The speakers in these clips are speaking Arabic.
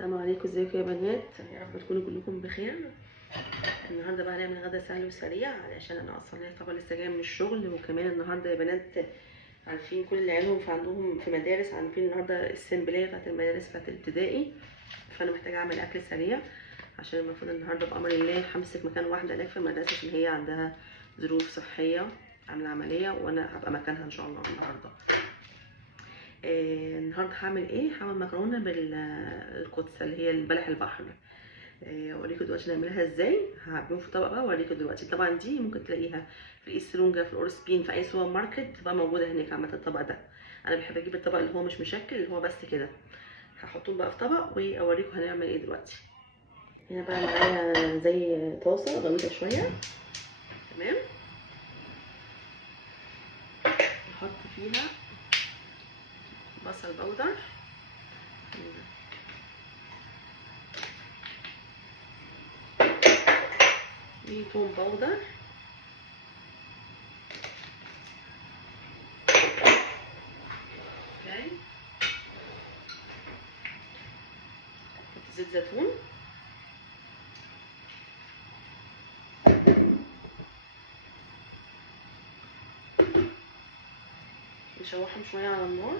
السلام عليكم، ازيكم يا بنات؟ يا رب تكونوا كلكم بخير. النهارده بقى هنعمل غدا سهل وسريع علشان انا اصلا طبعا لسه جايه من الشغل، وكمان النهارده يا بنات عارفين كل اللي عيالهم عندهم في مدارس، عارفين النهارده السنبليه بتاعت المدارس بتاعت الابتدائي، فانا محتاجه اعمل اكل سريع عشان المفروض النهارده بامر الله همسك مكان واحده هناك في المدرسه عشان هي عندها ظروف صحيه عامله عمليه، وانا هبقى مكانها ان شاء الله النهارده. النهارده هعمل ايه؟ هعمل مكرونه بالقدس اللي هي البلح البحر. اوريكم دلوقتي نعملها ازاي. هعملهم في طبق بقى واوريكم دلوقتي. طبعا دي ممكن تلاقيها في السرونجا، في الاورسبين، في اي سوبر ماركت تبقى موجوده هناك. عامه الطبق ده انا بحب اجيب الطبق اللي هو مش مشكل، اللي هو بس كده. هحطهم بقى في طبق واوريكم هنعمل ايه دلوقتي. هنا بقى معايا زي طاسه غويطه شويه، تمام. نحط فيها بصل بودر وتوم بودر اوكي، زيت زيتون، نشوحهم شويه على النار.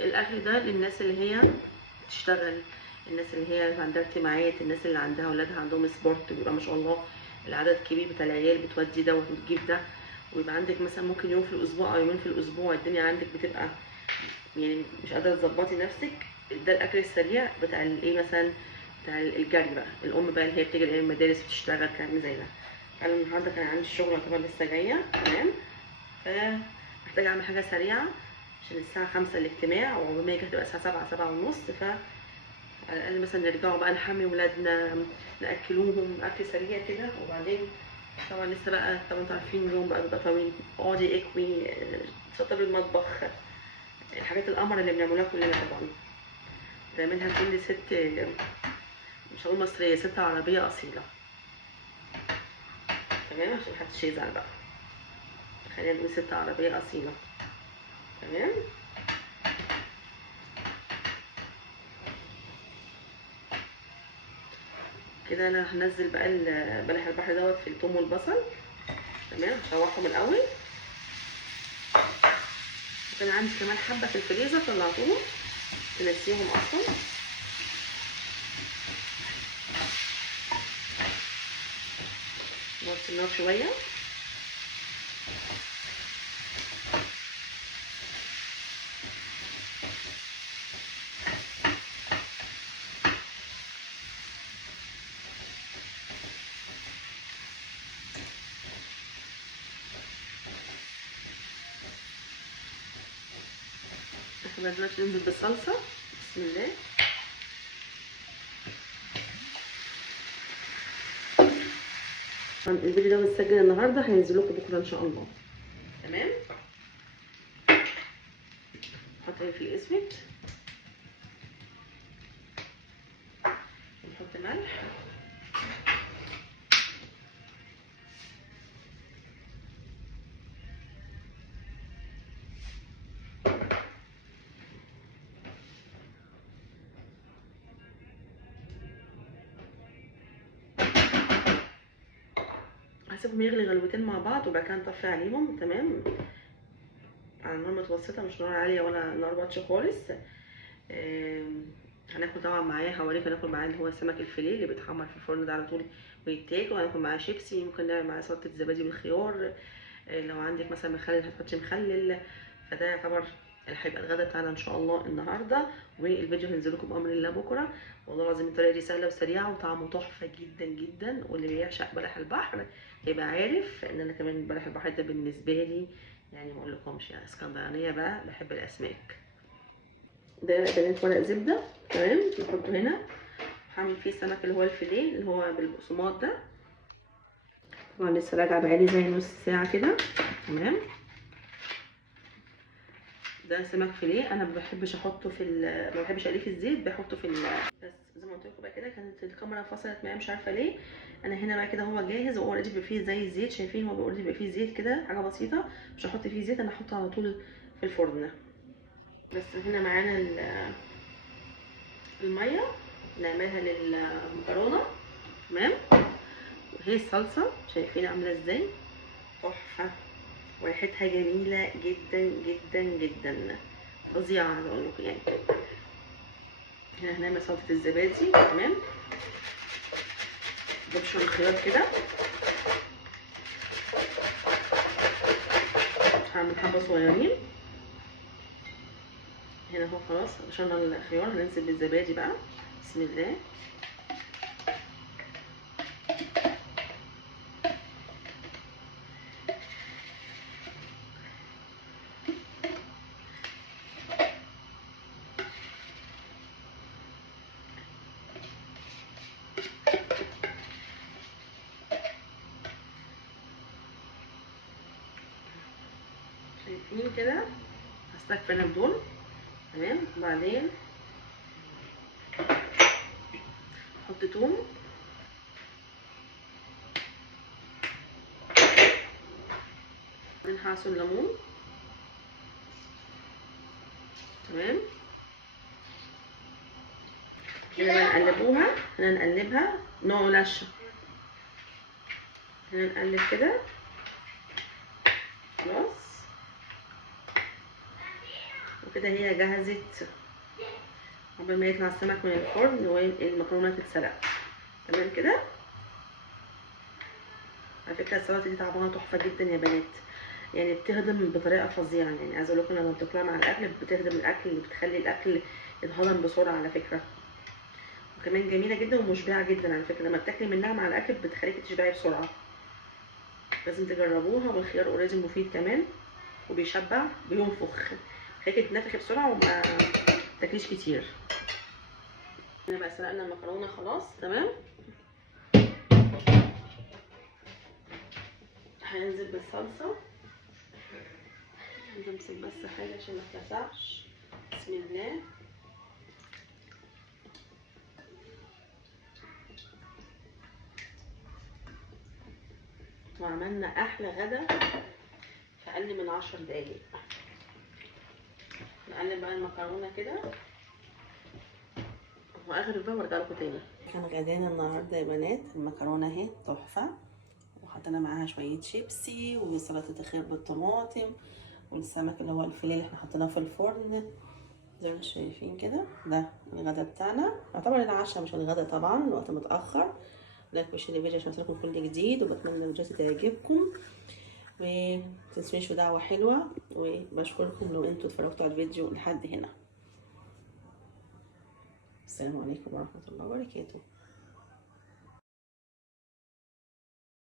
الاكل ده للناس اللي هي بتشتغل، الناس اللي هي عندها اجتماعات، الناس اللي عندها اولادها عندهم سبورت، بيبقى ما شاء الله العدد كبير بتاع العيال، بتودي ده وتجيب ده، ويبقى عندك مثلا ممكن يوم في الاسبوع او يومين في الاسبوع الدنيا عندك بتبقى يعني مش قادره تظبطي نفسك. ده الاكل السريع بتاع الايه، مثلا بتاع الجري بقى، الام بقى اللي هي بتيجي من المدارس بتشتغل كلام زي ده. انا النهارده كان عندي الشغل طبعا لسه جايه، تمام، فمحتاجه اعمل حاجه سريعه عشان الساعه 5 الاجتماع، وعقبال ما يجي هتبقى الساعه 7 7 ونص، على الاقل مثلا نرجعوا بقى نحمي ولادنا، ناكلوهم اكل سريع كده. وبعدين طبعا لسه بقى، طبعا انتوا عارفين اليوم بقى بيبقى طويل، اقعدي اكوي، تشطبي المطبخ، الحاجات القمر اللي بنعملها كلنا طبعا بتعملها كل ست، مش هقول مصريه، ست عربيه اصيله، تمام، عشان محدش يزعل بقى، خلينا نقول ست عربيه اصيله، تمام. كده انا هنزل بقى بلح البحر دوت في الثوم والبصل، تمام، هشوحهم الاول. وكان عندي كمان حبه في الفريزر طلعتهم تنسيهم اصلا. نوطي النار شويه، احنا دلوقتي ننزل بالصلصه. بسم الله. الفيديو ده متسجل النهارده، هينزل لكم بكره ان شاء الله، تمام. نحط فلفل اسود، ونحط ملح، هسيبهم يغلي غلوتين مع بعض وبعد كده نطفي عليهم، تمام، على نار متوسطه، مش نار عاليه ولا نار واطيه خالص. هناكل طبعا معاه، هوريك هناكل معاه اللي هو السمك الفيليه اللي بيتحمر في الفرن ده على طول ويتاكل، وهناكل معاه شيبسي، ممكن نعمل معاه سلطه زبادي بالخيار، لو عندك مثلا مخلل هتحطي مخلل. فده يعتبر اللي هيبقى الغدا بتاعنا ان شاء الله النهارده، والفيديو هينزل لكم بامر الله بكره. والله العظيم الطريقه دي سهله وسريعه وطعمه تحفه جدا جدا، واللي بيعشق بلح البحر يبقى عارف ان انا كمان بلح البحر ده بالنسبه لي يعني ما اقولكمش، يعني اسكندرانيه بقى بحب الاسماك. ده بنات ورق زبده، تمام، نحطه هنا. هعمل فيه السمك اللي هو الفيليه اللي هو بالبقسماط ده، طبعا لسه راجعه بقالي زي نص ساعه كده، تمام. ده سمك فيليه، انا ما بحبش احطه في ما بحبش اقليه في الزيت، بحطه في بس زي ما قلت لكم بقى كده، كانت الكاميرا فصلت معايا مش عارفه ليه. انا هنا بقى كده هو جاهز، وهو اوريدي بيبقى فيه زي الزيت، شايفين هو اوريدي بيبقى فيه زيت كده، حاجه بسيطه، مش هحط فيه زيت، انا هحطه على طول في الفرن. بس هنا معانا الميه نعملها للمكرونه. تمام. وهي الصلصه شايفين عامله ازاي، تحفه، وريحتها جميله جدا جدا جدا، فظيعه عايزه اقول لكم يعني. هنا هنعمل سلطه الزبادي. تمام. ببشر الخيار كده، هعمل حبه صغيرين هنا اهو. خلاص بشرنا الخيار، هننزل بالزبادي بقى. بسم الله. شايفين كده، هستكفي انا بدول. تمام. وبعدين احط توم، بعدين هعصر ليمون. تمام. هنا بقى نقلبوها، هنا نقلبها نوع نشا. هنا نقلب كده. خلاص وكده هي جهزت، قبل ما يطلع السمك من الفرن والمكرونه تتسلق. تمام كده. على فكره السلطه دي طعمها تحفه جدا يا بنات، يعني بتهضم بطريقه فظيعه. يعني عايزه اقول لكم لما بتاكلوها مع الاكل بتهضم الاكل، بتخلي الاكل يتهضم بسرعه على فكره. وكمان جميله جدا ومشبعه جدا على فكره، لما بتاكلي منها مع الاكل بتخليكي تشبعي بسرعه. لازم تجربوها، والخيار اوريدي مفيد كمان وبيشبع، بينفخ، خليكي تنفخي بسرعه وما تاكليش كتير. هنا بقى سلقنا المكرونه خلاص. تمام. هننزل بالصلصه. نمسك بس حاجه عشان ما تلسعش. بسم الله. وعملنا احلى غدا في اقل من 10 دقايق. نقلب بقى المكرونه كده واغرب بقى وارجع لكم تاني. كان غدانا النهارده يا بنات المكرونه اهي تحفه، وحطينا معاها شويه شيبسي وسلطه الخيار بالطماطم، والسمك اللي هو الفيليه اللي احنا حطيناه في الفرن زي ما شايفين كده. ده الغدا بتاعنا، يعتبر العشاء مش الغدا طبعا، الوقت متاخر. لايك وشير الفيديو عشان يوصلكم كل جديد، وبتمنى الفيديوهات تعجبكم، ومتنسونيش في دعوه حلوه. وبشكركم لو انتوا اتفرجتوا على الفيديو لحد هنا. السلام عليكم ورحمه الله وبركاته.